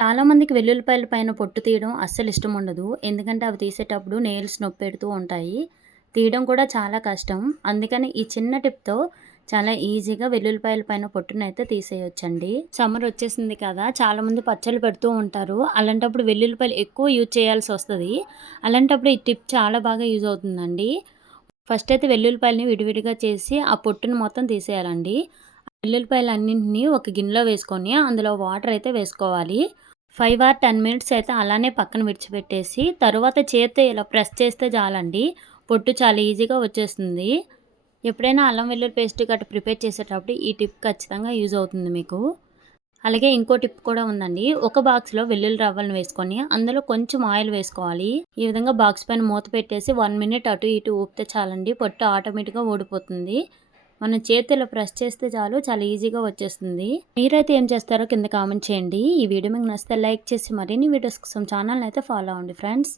చాలామందికి వెల్లుల్లిపాయల పైన పొట్టు తీయడం అస్సలు ఇష్టం ఉండదు. ఎందుకంటే అవి తీసేటప్పుడు నెయిల్స్ నొప్పి పెడుతూ ఉంటాయి. తీయడం కూడా చాలా కష్టం. అందుకని ఈ చిన్న టిప్తో చాలా ఈజీగా వెల్లుల్లిపాయల పైన పొట్టునైతే తీసేయొచ్చండి. సమ్మర్ వచ్చేసింది కదా చాలామంది పచ్చళ్ళు పెడుతూ ఉంటారు. అలాంటప్పుడు వెల్లుల్లిపాయలు ఎక్కువ యూజ్ చేయాల్సి వస్తుంది. అలాంటప్పుడు ఈ టిప్ చాలా బాగా యూజ్ అవుతుందండి. ఫస్ట్ అయితే వెల్లుల్లిపాయలని విడివిడిగా చేసి ఆ పొట్టును మొత్తం తీసేయాలండి. వెల్లుల్లిపాయలు అన్నింటినీ ఒక గిన్నెలో వేసుకొని అందులో వాటర్ అయితే వేసుకోవాలి. ఫైవ్ ఆర్ టెన్ మినిట్స్ అయితే అలానే పక్కన విడిచిపెట్టేసి తర్వాత చేత్తో ఇలా ప్రెస్ చేస్తే చాలండి. పొట్టు చాలా ఈజీగా వచ్చేస్తుంది. ఎప్పుడైనా అల్లం వెల్లుల్లి పేస్ట్ గట్రా ప్రిపేర్ చేసేటప్పుడు ఈ టిప్ ఖచ్చితంగా యూజ్ అవుతుంది మీకు. అలాగే ఇంకో టిప్ కూడా ఉందండి. ఒక బాక్స్లో వెల్లుల్లి రవ్వలను వేసుకొని అందులో కొంచెం ఆయిల్ వేసుకోవాలి. ఈ విధంగా బాక్స్ పైన మూత పెట్టేసి వన్ మినిట్ అటు ఇటు ఊపితే చాలండి. పొట్టు ఆటోమేటిక్గా ఓడిపోతుంది మనం చేతిలో ప్రెస్ చేస్తే చాలు చాలా ఈజీగా వచ్చేస్తుంది. మీరైతే ఏం చేస్తారో కింద కామెంట్ చేయండి. ఈ వీడియో మీకు నచ్చితే లైక్ చేసి మరిన్ని వీడియోస్ కోసం ఛానల్ అయితే ఫాలో అవ్వండి ఫ్రెండ్స్.